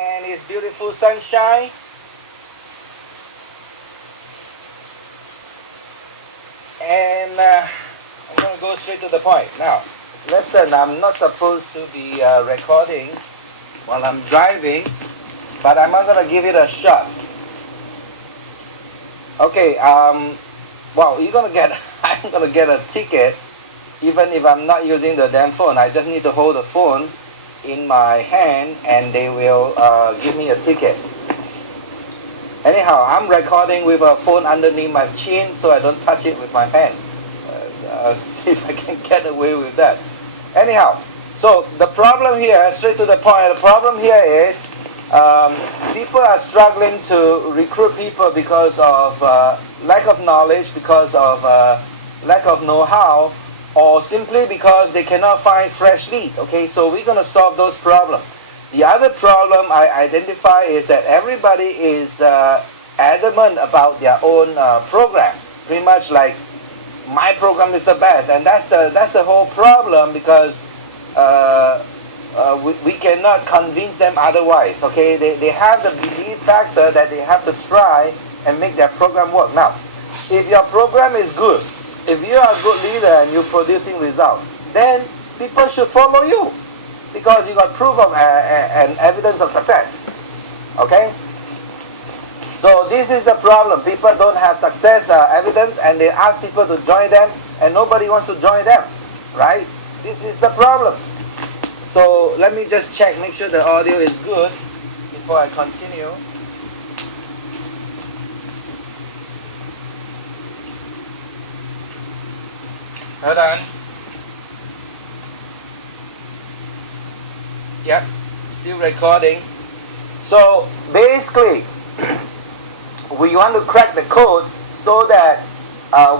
And it's beautiful sunshine. And I'm going to go straight to the point. Now, listen, I'm not supposed to be recording while I'm driving, but I'm not going to give it a shot. Okay, well, you're going to get, I'm going to get a ticket even if I'm not using the damn phone. I just need to hold the phone in my hand and they will give me a ticket. Anyhow, I'm recording with a phone underneath my chin so I don't touch it with my hand. See if I can get away with that. Anyhow, so the problem here, straight to the point, the problem here is people are struggling to recruit people because of lack of knowledge, because of lack of know-how, or simply because they cannot find fresh lead. Okay, so we're going to solve those problems. The other problem I identify is that everybody is adamant about their own program. Pretty much like, my program is the best, and that's the whole problem, because we cannot convince them otherwise. Okay, they have the belief factor that they have to try and make their program work. Now, if your program is good, if you are a good leader and you're producing results, then people should follow you because you got proof of and evidence of success. Okay? So this is the problem. People don't have success evidence and they ask people to join them and nobody wants to join them. Right? This is the problem. So let me just check, make sure the audio is good before I continue. Hold on. Yep, still recording. So basically, we want to crack the code so that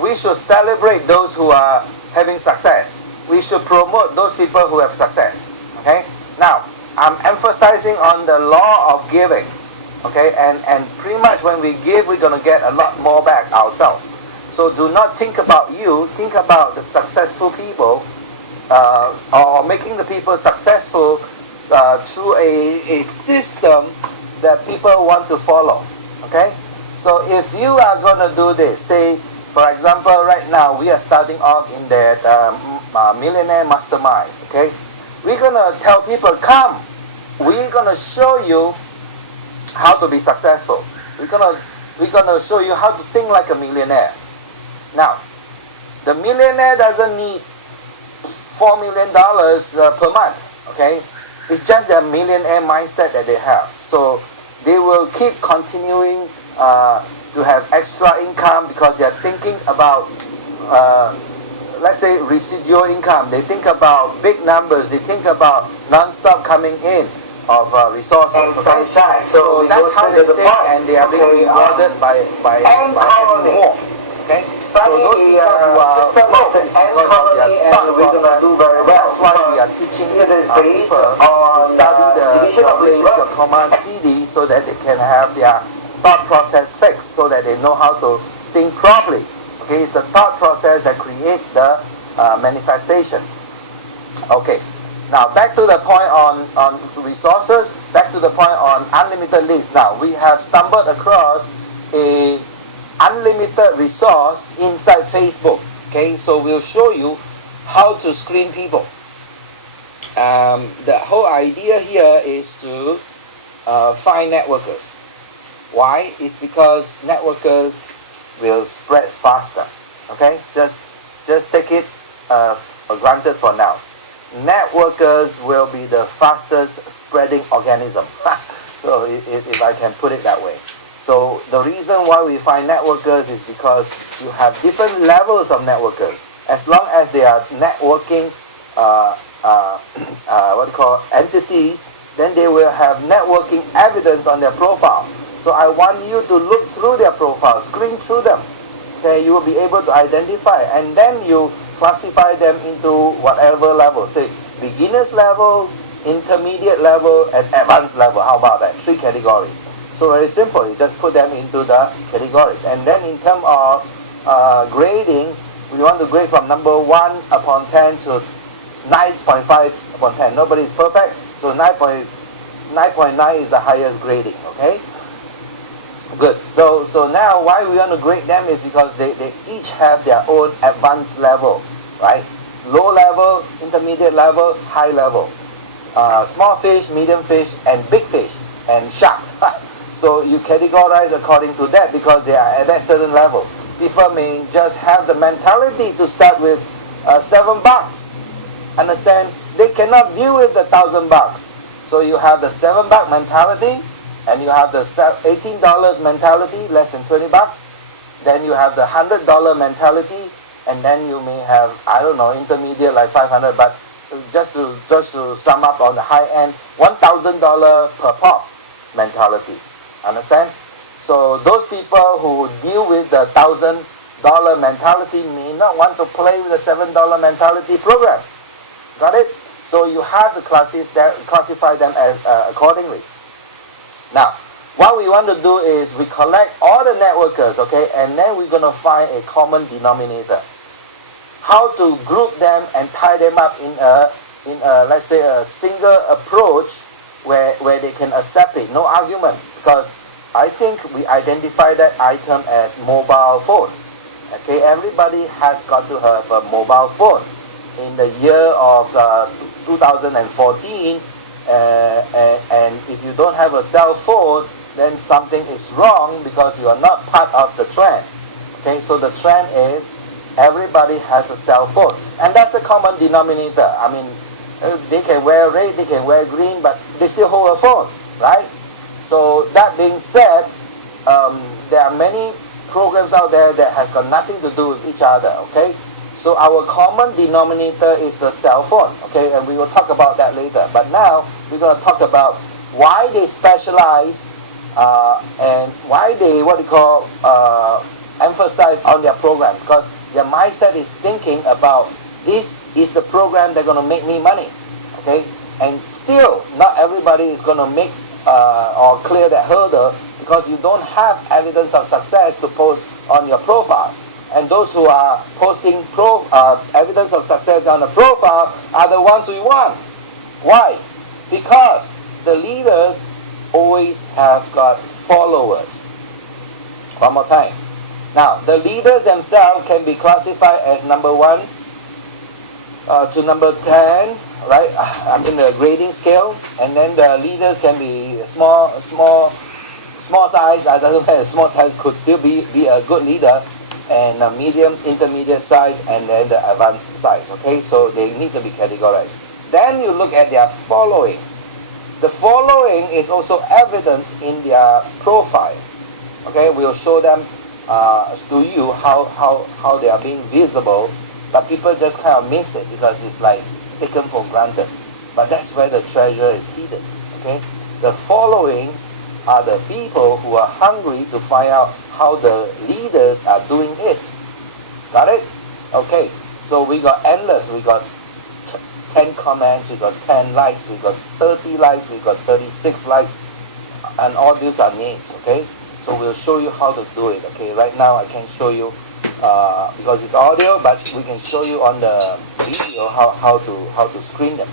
we should celebrate those who are having success. We should promote those people who have success. Okay? Now, I'm emphasizing on the law of giving. Okay? And pretty much when we give, we're going to get a lot more back ourselves. So do not think about you, think about the successful people or making the people successful through a system that people want to follow. Okay? So if you are going to do this, say, for example, right now we are starting off in that Millionaire Mastermind. Okay? We're going to tell people, come, we're going to show you how to be successful. We're going to show you how to think like a millionaire. Now, the millionaire doesn't need $4 million per month, okay? It's just their millionaire mindset that they have. So they will keep continuing to have extra income because they are thinking about, let's say, residual income. They think about big numbers. They think about non-stop coming in of resources. Okay? So that's how they think, and they are being rewarded by having more. Okay? So those people who are promoted is because of their thought process. That's why we are teaching people to study the English Command CD so that they can have their thought process fixed, so that they know how to think properly. Okay, it's the thought process that creates the manifestation. Okay, now back to the point on resources, back to the point on unlimited leads. Now, we have stumbled across a unlimited resource inside Facebook. Okay, so we'll show you how to screen people. The whole idea here is to find networkers. Why? It's because networkers will spread faster. Okay, just take it for granted for now. Networkers will be the fastest spreading organism. So if I can put it that way. So the reason why we find networkers is because you have different levels of networkers. As long as they are networking, entities, then they will have networking evidence on their profile. So I want you to look through their profile, screen through them. Okay, you will be able to identify, and then you classify them into whatever level. Say beginners level, intermediate level, and advanced level. How about that? 3 categories. So very simple, you just put them into the categories. And then in terms of grading, we want to grade from number 1 upon 10 to 9.5 upon 10. Nobody is perfect, so 9.5 9.9 is the highest grading, okay? Good. So now why we want to grade them is because they each have their own advanced level, right? Low level, intermediate level, high level. Small fish, medium fish, and big fish, and sharks. So you categorize according to that because they are at that certain level. People may just have the mentality to start with $7. Understand? They cannot deal with the $1,000. So you have the $7 mentality, and you have the $18 mentality, less than $20. Then you have the $100 mentality, and then you may have, I don't know, intermediate like 500. But just to sum up on the high end, $1,000 per pop mentality. Understand? So those people who deal with the $1,000 mentality may not want to play with the $7 mentality program. Got it? So you have to classify them as accordingly. Now, what we want to do is we collect all the networkers, okay, and then we're going to find a common denominator. How to group them and tie them up in a let's say a single approach where they can accept it, no argument, because I think we identify that item as mobile phone. Okay, everybody has got to have a mobile phone. In the year of 2014, and if you don't have a cell phone, then something is wrong because you are not part of the trend. Okay, so the trend is everybody has a cell phone, and that's a common denominator. I mean, they can wear red, they can wear green, but they still hold a phone, right? So that being said, there are many programs out there that has got nothing to do with each other, okay? So our common denominator is the cell phone, okay? And we will talk about that later. But now we're going to talk about why they specialize and why they, emphasize on their program. Because their mindset is thinking about, this is the program that's going to make me money, okay? And still, not everybody is going to make or clear that hurdle because you don't have evidence of success to post on your profile. And those who are posting evidence of success on the profile are the ones we want. Why? Because the leaders always have got followers. One more time. Now, the leaders themselves can be classified as number 1 to number 10, right? I'm in the grading scale. And then the leaders can be small size. I don't know, small size could still be a good leader. And a medium, intermediate size, and then the advanced size. Okay, so they need to be categorized. Then you look at their following. The following is also evidence in their profile. Okay, we'll show them to you how they are being visible, but people just kind of miss it because it's like taken for granted. But that's where the treasure is hidden. Okay, the followings are the people who are hungry to find out how the leaders are doing it. Got it? Okay, so we got endless. We got 10 comments, we got 10 likes, we got 30 likes, we got 36 likes, and all these are names, okay? So we'll show you how to do it, okay? Right now I can show you, because it's audio, but we can show you on the video how to screen them.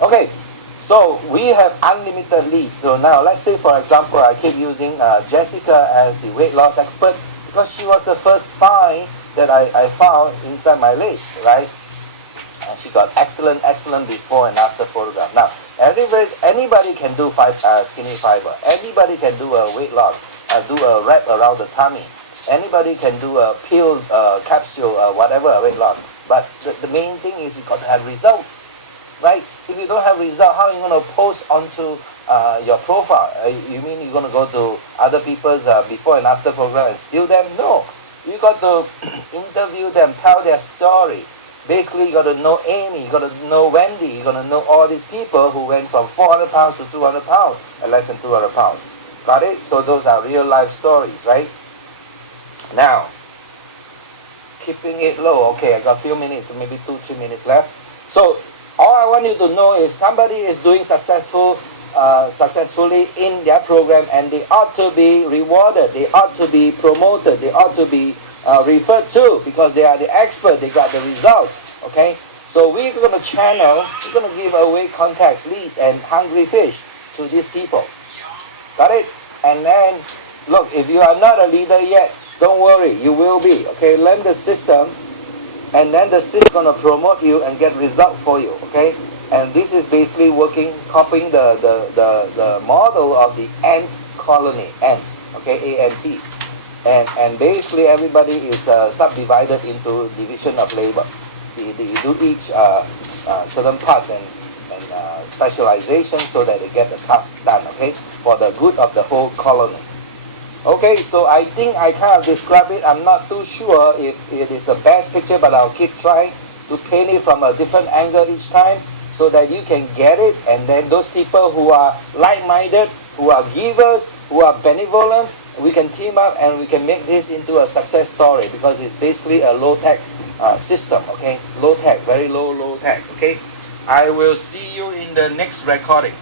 Okay, so we have unlimited leads. So now let's say, for example, I keep using Jessica as the weight loss expert because she was the first find that I found inside my list, right? And she got excellent before and after photograph. Now, anybody can do skinny fiber. Anybody can do a weight loss, do a wrap around the tummy. Anybody can do a pill, capsule, whatever, weight loss. But the main thing is you got to have results. Right? If you don't have result, how are you going to post onto your profile? You mean you're going to go to other people's before and after program and steal them? No. You got to interview them, tell their story. Basically, you got to know Amy, you got to know Wendy, you got to know all these people who went from 400 pounds to 200 pounds and less than 200 pounds. Got it? So those are real life stories, right? Now, keeping it low. Okay, I got a few minutes, maybe 2-3 minutes left. So all I want you to know is somebody is doing successfully in their program, and they ought to be rewarded, they ought to be promoted, they ought to be referred to because they are the expert, they got the results. Okay, so we're going to channel, we're going to give away contacts, leads, and hungry fish to these people. Got it? And then, look, if you are not a leader yet, don't worry, you will be. Okay, learn the system, and then the system is going to promote you and get result for you. Okay, and this is basically working, copying the model of the ant colony, ants. Okay, A-N-T. And basically everybody is subdivided into division of labor. They do each certain parts and specialization so that they get the task done, okay, for the good of the whole colony. Okay, so I think I kind of described it. I'm not too sure if it is the best picture, but I'll keep trying to paint it from a different angle each time so that you can get it. And then those people who are like-minded, who are givers, who are benevolent, we can team up and we can make this into a success story, because it's basically a low-tech system, okay? Low-tech, very low-tech, okay? I will see you in the next recording.